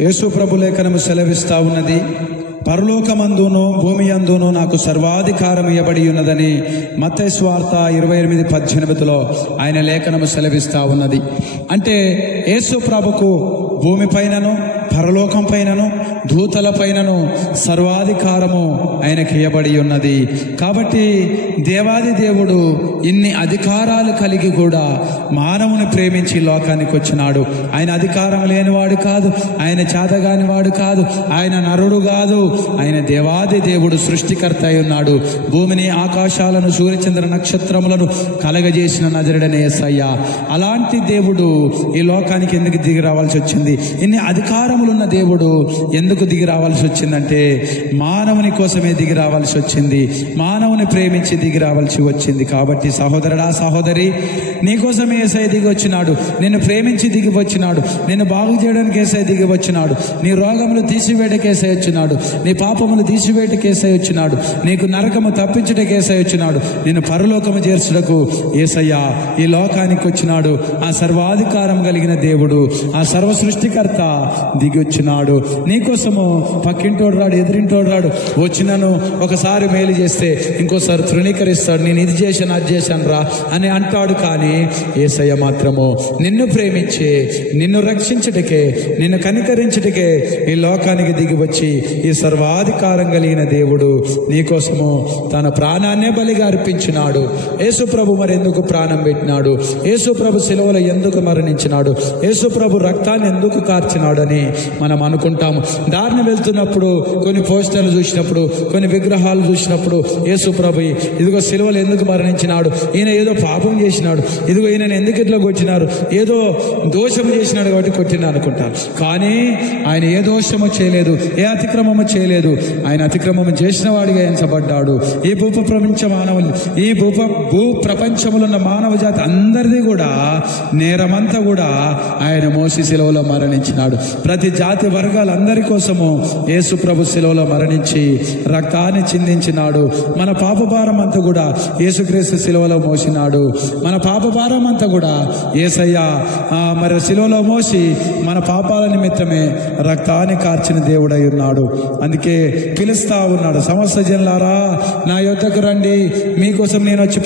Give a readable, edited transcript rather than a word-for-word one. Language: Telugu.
యేసు ప్రభు లేఖనము సెలవిస్తా ఉన్నది, పరలోకమందును భూమి యందును నాకు సర్వాధికారం ఇవ్వబడి ఉన్నదని మత్తయి సువార్త 28:18 ఆయన లేఖనము సెలవిస్తా ఉన్నది. అంటే యేసు ప్రభుకు భూమి పైనను పరలోకం పైనను దూతల పైనను సర్వాధికారము ఆయనకి ఇవ్వబడి ఉన్నది. కాబట్టి దేవాది దేవుడు ఇన్ని అధికారాలు కలిగి కూడా మానవుని ప్రేమించి లోకానికి వచ్చినాడు. ఆయన అధికారం లేనివాడు కాదు, ఆయన చేతగాని వాడు కాదు, ఆయన నరుడు కాదు, ఆయన దేవాది దేవుడు సృష్టికర్త అయి ఉన్నాడు. భూమిని ఆకాశాలను సూర్యచంద్ర నక్షత్రములను కలగజేసిన నజరుడైన యేసయ్య. అలాంటి దేవుడు ఈ లోకానికి ఎందుకు దిగి రావాల్సి వచ్చింది? ఇన్ని అధికారములున్న దేవుడు ఎందుకు దిగి రావాల్సి వచ్చిందంటే మానవుని కోసమే దిగి రావాల్సి వచ్చింది, మానవుని ప్రేమించి దిగి రావాల్సి వచ్చింది. కాబట్టి సహోదరుడా సహోదరి, నీకోసమే యేసయ్య దిగి వచ్చినాడు, నిన్ను ప్రేమించి దిగి వచ్చినాడు, నిన్ను బాగు చేయడానికి యేసయ్య దిగి వచ్చినాడు, నీ రోగములు తీసివేయడానికి యేసయ్య వచ్చినాడు, నీ పాపములు తీసివేయడానికి యేసయ్య వచ్చినాడు, నీకు నరకము తప్పించుటకు యేసయ్య వచ్చినాడు, నిన్ను పరలోకము చేర్చుటకు యేసయ్య ఈ లోకానికి వచ్చినాడు. ఆ సర్వాధికారం కలిగిన దేవుడు, ఆ సర్వ సృష్టికర్త దిగి వచ్చినాడు. నీకోసము పక్కింటోడు రాడు, ఎదురింటోడు రాడు, వచ్చినను ఒకసారి మేలు చేస్తే ఇంకోసారి తృణీకరిస్తాడు, నేను ఇది చేశాను అది చేశాను రా అని అంటాడు. కానీ యేసయ్య మాత్రము నిన్ను ప్రేమించి నిన్ను రక్షించుటకే, నిన్ను కనికరించుటకే ఈ లోకానికి దిగి వచ్చి ఈ సర్వాధికారం కలిగిన దేవుడు నీకోసము తన ప్రాణాన్నే బలిగా అర్పించినాడు. యేసు ప్రభు మరి ఎందుకు ప్రాణం పెట్టినాడు? యేసు ప్రభు శిలువలో ఎందుకు మరణించినాడు? యేసు ప్రభు రక్తాన్ని ఎందుకు కార్చినాడని మనం అనుకుంటాము. దారిని వెళ్తున్నప్పుడు కొన్ని పోస్టర్లు చూసినప్పుడు, కొన్ని విగ్రహాలు చూసినప్పుడు యేసు ప్రభు ఇదిగో శిలువలో ఎందుకు మరణించినాడు, ఈయన ఏదో పాపం చేసినాడు, ఇదిగో ఈయనను ఎందుకు ఇట్లా కొట్టినారు, ఏదో దోషము చేసినాడు కాబట్టి కొట్టిన అనుకుంటారు. కానీ ఆయన ఏ దోషము చేయలేదు, ఏ అతిక్రమము చేయలేదు. ఆయన అతిక్రమము చేసిన వాడిగా ఎంచబడ్డాడు. ఈ భూ ప్రపంచంలో ఉన్న మానవ జాతి అందరిది కూడా నేరమంతా కూడా ఆయన మోసి శిలువలో మరణించినాడు. ప్రతి జాతి వర్గాలందరి కోసము యేసు ప్రభు శిలువలో మరణించి రక్తాన్ని చిందించినాడు. మన పాపభారం అంతా కూడా యేసుక్రీస్తు శిలువలో మోసినాడు. మన పాపభారం అంతా కూడా యేసయ్య మరి శిలువలో మోసి మన పాపాల నిమిత్తమే రక్తాన్ని కార్చిన దేవుడై ఉన్నాడు. అందుకే పిలుస్తా ఉన్నాడు, సమస్త జనులారా నా యొద్దకు రండి, మీకోసం నేను వచ్చి